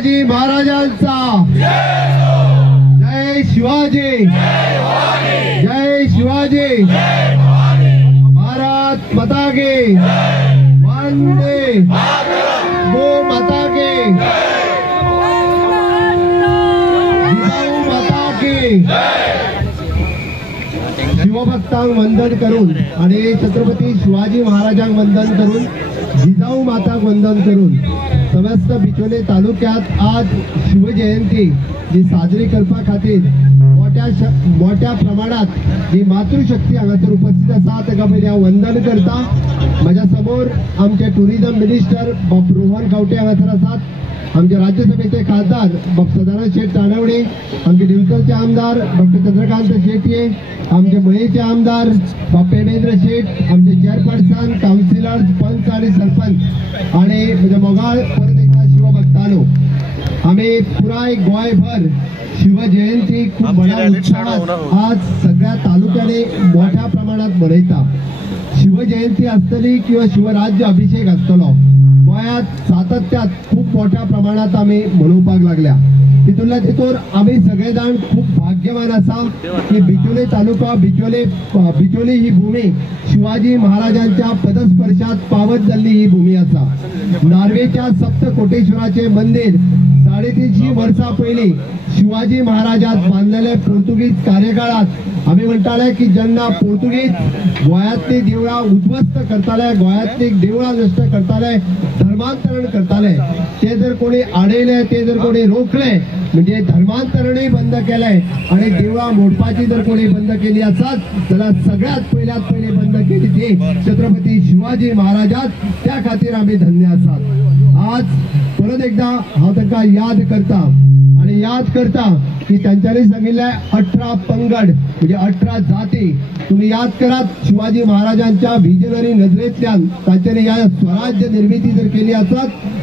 शिवाजी महाराजांचा जय शिवाजी, जय शिवाजी, भारत माता की वंदे गो माता की, जिजाऊ माता की। शिवभक्तांक वंदन करून आणि छत्रपती शिवाजी महाराजांक वंदन करून जिजाऊ माताक वंदन करून समस्त बिचोले तालुक्यात आज शिवजयंती जी साजरी करपा खातीर मोठ्या प्रमाणात जी मातृशक्ती हांगासर उपस्थित आसा ताका पयलीं हांव वंदन करता। म्हज्या समोर आमचे टुरिझम मिनिस्टर बाब रोहन गावटे हांगासर आसात, आमचे राज्यसभेचे खासदार बाब सदानंद शेठ ताणवडे, आमचे डिंपलचे आमदार डॉक्टर चंद्रकांत शेट्ये, आमचे मयेचे आमदार बाब पेमेंद्र शेठ, आमचे चेअरपर्सन, काउन्सिलर्स, पंच आणि सरपंच आणि म्हणजे मोगाळ परत एकदा शिवभक्तांनो, आम्ही पुराय गोयभर शिवजयंती खूप बड्या उत्साहात आज सगळ्या तालुक्याने मोठ्या प्रमाणात मनयता। शिवजयंती असतली किंवा शिवराज्य अभिषेक असतलो गोयात सातत्यात खूप मोठ्या प्रमाणात आम्ही मनोवपाक लागल्या। तितूंतल्या तितून आम्ही सगळेजाण खूप भाग्यवान आसा की बिचोले तालुका बिचोली ही भूमी शिवाजी महाराजांच्या पदस्पर्शात पावत जाल्ली ही भूमी आसा। नार्वेच्या सप्तकोटेश्वराचे मंदिर 350 वर्सां पयलीं शिवाजी महाराजात बांधलेले पोर्तुगीज कार्यकाळात आम्ही म्हणटाले की जेन्ना पोर्तुगीज गोंयांतली देवळां उद्ध्वस्त करताले, गोंयांतली देवळां नश्ट करताले, धर्मांतरण करताले, ते जर कोणी आडयले, ते जर कोणी रोखले म्हणजे धर्मांतरणही बंद केले आणि देवळां मोडपाची जर कोणी बंद केली आसत जाल्यार सगळ्यात पयले बंद केली ती छत्रपती शिवाजी महाराजात। त्या खातीर आम्ही धन्य आसात। आज परत एकदा हांव तांकां याद करता की त्यांच्यानी सांगितले 18 पंगड म्हणजे 18 जाती। तुम्ही याद करात शिवाजी महाराजांच्या विजनरी नजरेतल्यान तांच्यानी या स्वराज्य निर्मिती जर केली असत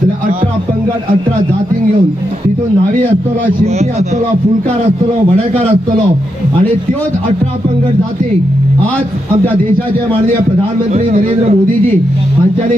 जाल्यार 18 पंगड 18 जातींक घेऊन तितून न्हावी आसतलो, शिंपी आसतलो, फुलकार आसतलो, वडेकार आसतलो आणि त्योच 18 पंगड जाती आज आमच्या देशाचे माननीय प्रधानमंत्री नरेंद्र मोदीजी हांच्यानी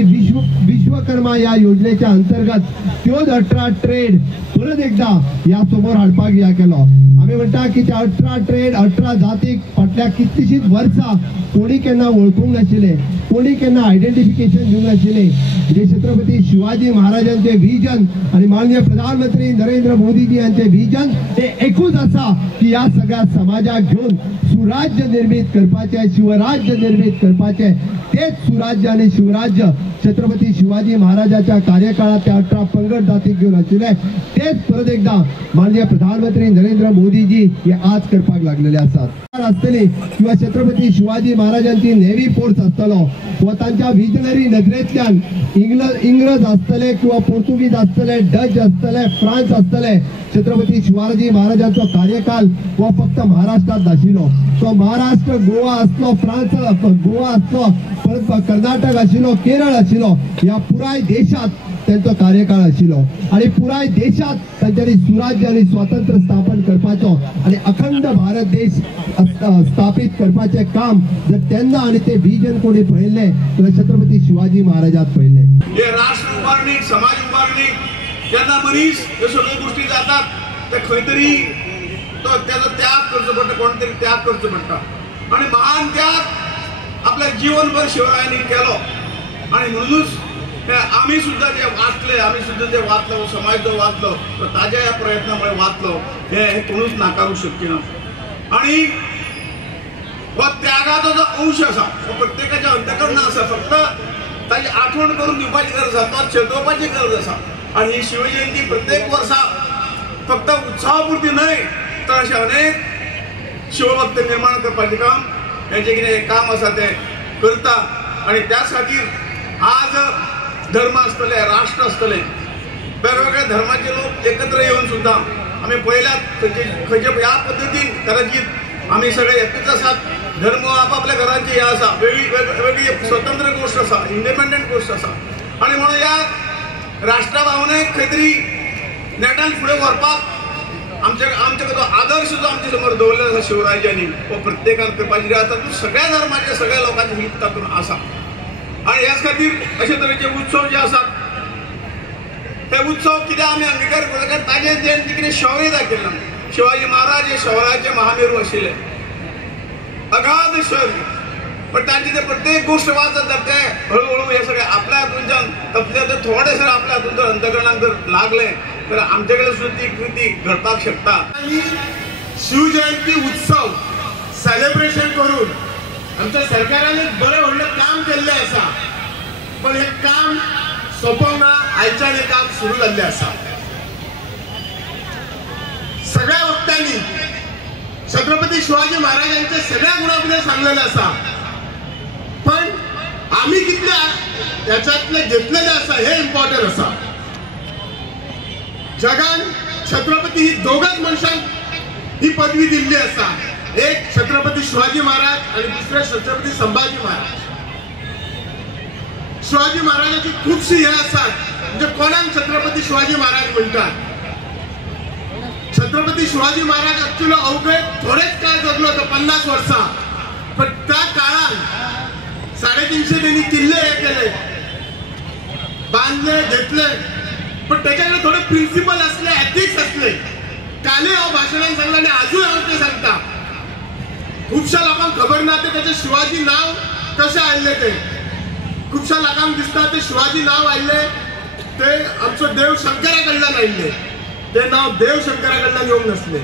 विश्वकर्मा या योजनेच्या अंतर्गत त्योच 18 ट्रेड परत एकदा या समोर हाडपाक या केलो। आम्ही म्हणटा की त्या 18 ट्रेड 18 जातीक फाटल्या कितलीशींच वर्सां कोणी केन्ना वळखूंक नाशिल्ले, कोणी केन्ना आयडेंटिफिकेशन दिवंक नाशिल्ले। जे छत्रपती शिवाजी महाराजांचे विजन आणि माननीय प्रधानमंत्री नरेंद्र मोदीजी यांचे विजन हे एकूच आसा की या सगळ्या समाजाक घेऊन सुराज्य निर्मित करपाचे, शिवराज्य निर्मित करपाचे। तेच सुराज्य आणि शिवराज्य छत्रपती शिवाजी महाराजांच्या कार्यकाळात त्या 18 पंगड जातीक घेऊन आशिल्ले तेच परत एकदा माननीय प्रधानमंत्री नरेंद्र मोदीजी हे आज करपाक लागलेले आसात। असतली किंवा छत्रपती शिवाजी महाराजांची नेव्ही फोर्स असतलो व तांच्या विजनरी नजरेतल्यान इंग्रज असतले किंवा पोर्तुगीज असतले, डच असतले, फ्रांस असतले, छत्रपती शिवाजी महाराजांचा कार्यकाल व फक्त महाराष्ट्रात नाशिल्लो, तो महाराष्ट्र, गोवा असलो, फ्रांस गोवा असलो, परत कर्नाटक आशिल्लो, केरळ आशिल्लो, या पुराय देशात त्यांचा कार्यकाळ आशिल्लो आणि पुराय देशात त्यांच्यानी सुराज्य आणि स्वातंत्र्य स्थापन करपाचो आणि अखंड भारत देश स्थापित करपाचे काम जर त्यांना आणि ते विजन कोणी पळयले तर छत्रपती शिवाजी महाराजात पळयले। हे राष्ट्र उभारणी, समाज उभारणी जेन्ना मनीस ह्यो सगळ्यो गोष्टी जातात ते खंय तरी तो त्याचा त्याग करचो पडटा, कोण तरी त्याग करचो पडटा आणि महान त्याग आपल्या जीवनभर शिवरायांनी केलो आणि म्हणूनच आम्ही सुद्धा जे वाचले, आम्ही सुद्धा जे वाचलो, समाज जो वाचलो तो ताज्या या प्रयत्नामुळे वाचलो हे कोणूच नाकारू शकचे ना। आणि व त्यागाचो जो अंश असा तो प्रत्येकाच्या अंतकरणात असा, फक्त ताची आठवण करून दिवपाची गरज आसा, तो चेतोवपाची गरज आसा। आणि ही शिवजयंती प्रत्येक वर्सा फक्त उत्साहापुरती न्हय तर असे अनेक शिवभक्त निर्माण करपाचें काम हेजें कितें काम आसा तें करता आणि त्याच खातीर आज धर्म असतले, राष्ट्र असतले, वेगवेगळ्या धर्माचे लोक एकत्र येऊन सुद्धा आम्ही पळयल्यात खंयचे ह्या पद्दतीन कदाचित आम्ही सगळे एकच आसात। धर्म आपापल्या घरांची हे आसा, वेगळी स्वतंत्र गोष्ट आसा, इंडिपेंडंट गोष्ट आसा आणि म्हणून या राष्ट्रा भावनेक खंय तरी नेटान फुडें व्हरपाक आमचे तो आदर्श जो आमच्या समोर दवरलेलो आसा शिवरायांनी तो प्रत्येकान करपाची आसा। सगळ्या धर्माचे, सगळ्या लोकांचे हित तातूंत आसा आणि ह्याच खातीर अशे तरेचे उत्सव जे आसात हे उत्सव कित्याक आमी अंगीकार करता कारण ताजे जयंती कितें शौर्य दाखयलें शिवाजी महाराज हे शौर्याचे महामेरू आशिल्ले अगाध शौर्य पण तांचे ते प्रत्येक गोष्ट वाचत ते हळूहळू हे सगळे आपल्या हातूंच्यान तसले ते थोडेशे आपल्या हातून जर अंतकरणाक जर लागले तर आमचे कडेन सुद्दां ती कृती घडपाक शकता आणि शिवजयंती उत्सव सेलिब्रेशन करून आमच्या सरकारान एक बरें व्हडलें काम केल्लें आसा पण हे काम सोंपोवना आयच्यान हे काम सुरू जाल्लें आसा सगळ्या वक्तांनी छत्रपती शिवाजी महाराजांचे सगळ्या गुणां कितें सांगलेलें आसा पण आमी कितले याच्यातले घेतलेले आसा हे इम्पॉर्टंट आसा जगान छत्रपती ही दोगच मनशांक ही पदवी दिल्ली आसा एक छत्रपती शिवाजी महाराज आणि दुसरे छत्रपती संभाजी महाराज शिवाजी महाराजांची खूपशी हे असतात म्हणजे कोणाक छत्रपती शिवाजी महाराज म्हणतात छत्रपती शिवाजी महाराज ऍक्च्युअली अवघे थोडेच काळ जगलो तो 50 वर्सां पण त्या काळात 350 त्यांनी किल्ले हे केले बांधले घेतले पण त्याच्याकडे थोडे प्रिन्सिपल असले एथिक्स असले काले हांव भाशणांत सांगला आणि आजूय हांव ते सांगता खूपशा लोकांक खबर ना ते त्याचे शिवाजी नाव कशें आयिल्ले ते खूपशा लोकांक दिसता ते शिवाजी नाव आयिल्ले ते आमचो देव शंकरा कडल्यान आयिल्ले ते नाव देव शंकरा कडल्यान येवंक नासले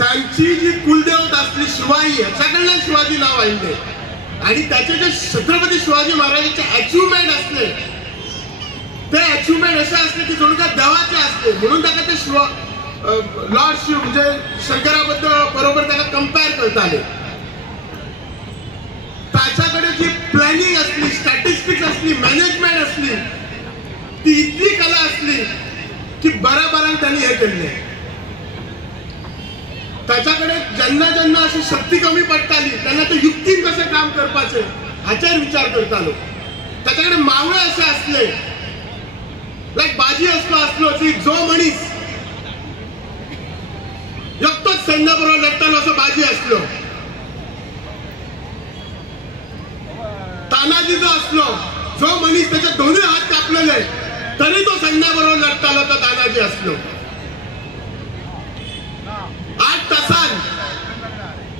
तांची जी कुलदेवत आसली शिवाई हेच्या कडल्यान शिवाजी नाव आयिल्ले आणि त्याचे जे छत्रपती शिवाजी महाराजांचे अचिव्हमेंट असले ते अचिव्हमेंट असे असले की जणू काय देवाचे असले म्हणून ताका ते लॉर्ड शिव म्हणजे शंकराबद्दल बरोबर त्याला कंपेअर करताले त्याच्याकडे जी प्लॅनिंग असली स्टॅटिस्टिक्स असली मॅनेजमेंट असली ती इतली कला असली की बराबरान त्यांनी हे केले त्याच्याकडे ज्यांना ज्यांना अशी शक्ती कमी पडताली त्यांना ते युक्तीन कसे काम करपाचे हाचेर विचार करतालो त्याच्याकडे मावळे असे असले लाईक बाजी असलो की जो मनीस एकटोच सैन्य बरोबर लढतालो असो बाजी असलो तानाजी जो असलो जो मनीस त्याचे दोन्ही हात कापलेले तरी तो सैन्या बरोबर लढतालो तो तानाजी असलो 8 तासांत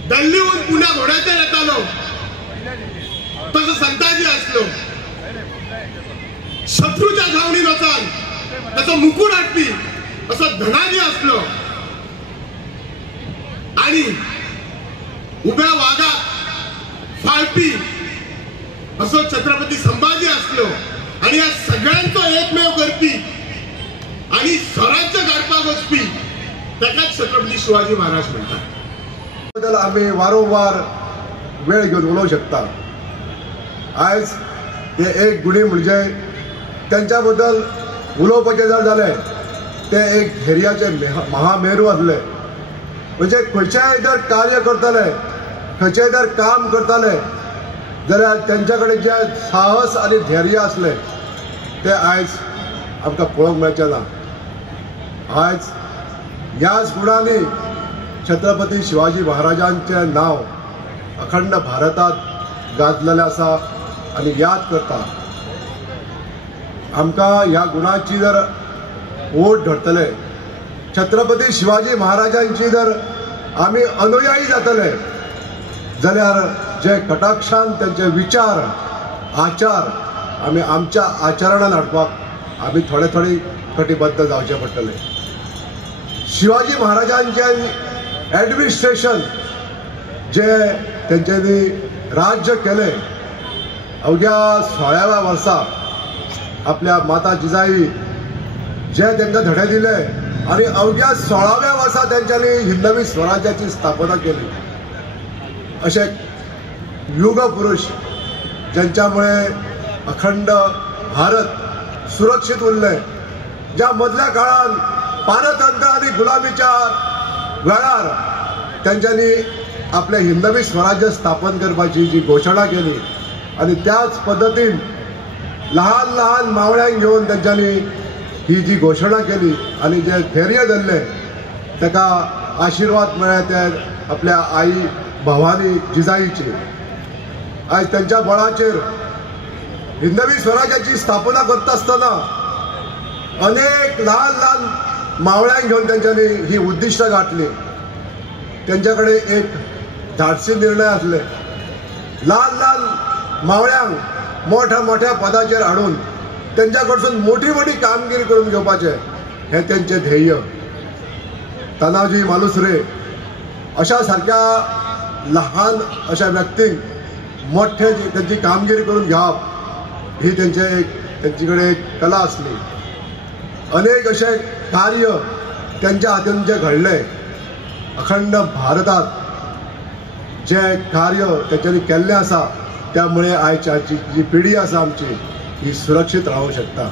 दिल्लीहून पुण्या घोड्याचेर येतालो तसो संताजी असलो शत्रूच्या छावणीत वचून त्याचा मुकुट हाडपी असो धनाजी असलो आणि उभ्या वाघात फाळपी असो छत्रपती संभाजी असलो आणि या सगळ्यांचो एकमेव करपी आणि स्वराज्य काडपाक वचपी ताकाच छत्रपती शिवाजी महाराज म्हणतात बद्दल आम्ही वारंवार वेळ घेऊन उलोवंक शकता आयज हे एक गुणी म्हणजे त्यांच्या बद्दल उलोवपाचें जर जालें ते एक धैर्याचे महामेरू आसले म्हणजे खंयचेय जर कार्य करतले खंयचेय जर काम करतले जाल्यार त्यांच्याकडे जे साहस आणि धैर्य असले ते आयज आमकां पळोवंक मेळचें ना आयज ह्याच गुणांनी छत्रपती शिवाजी महाराजांचें नांव अखंड भारतांत गाजलेलें आसा आनी याद करता आमकां ह्या गुणांची जर ओड धरतले छत्रपती शिवाजी महाराजांची जर आमी अनुयायी जातले जाल्यार जे कटाक्षान त्यांचे विचार आचार आमी आमच्या आचरणान हाडपाक आमी थोडे थोडे कटिबद्ध जावचे पडटले शिवाजी महाराजांचें एडमिनिस्ट्रेशन जे तेंच्यांनी राज्य केले अवघ्या 16व्या वर्सा आपल्या माता जिजाई जे तांकां धडे दिले आणि अवघ्या 16व्या वर्सा त्यांच्यानी हिंदवी स्वराज्याची स्थापना केली असे युग पुरुष ज्यांच्यामुळे अखंड भारत सुरक्षित उरले ज्या मधल्या काळात पारतंत्र आणि गुलामीच्या वेळार त्यांच्यानी आपले हिंदवी स्वराज्य स्थापन करपाची जी घोषणा केली आणि त्याच पद्धतीन लहान लहान मावळ्यांक घेऊन त्यांच्यानी ही जी घोषणा केली आणि जे धैर्य धरले ताका आशीर्वाद मेळ्ळे ते आपल्या आई भवानी जिजाईचे आज त्यांच्या बळाचेर हिंदवी स्वराज्याची स्थापना करता आसतना अनेक ल्हान ल्हान मावळ्यांक घेऊन त्यांच्यानी ही उद्दिष्टां गाठली. त्यांच्याकडे एक धाडसी निर्णय असले. ल्हान ल्हान मावळ्यांक मोठ्या मोठ्या पदाचेर हाडून त्यांच्या कडसून मोठी मोठी कामगिरी करून घेवपाचें हें तेंचें ध्येय. तानाजी मालुसरे अशा सारक्या ल्हान अशा व्यक्तींक मोठे त्यांची कामगिरी करून घेवप ही त्यांचे कडेन एक कला आसली. अनेक अशे कार्य त्यांच्या हातून जे घडले अखंड भारतात जे कार्य त्यांच्यानी केल्लें आसा त्यामुळे आयची जी पिढी आसा आमची ही सुरक्षीत रावूंक शकता.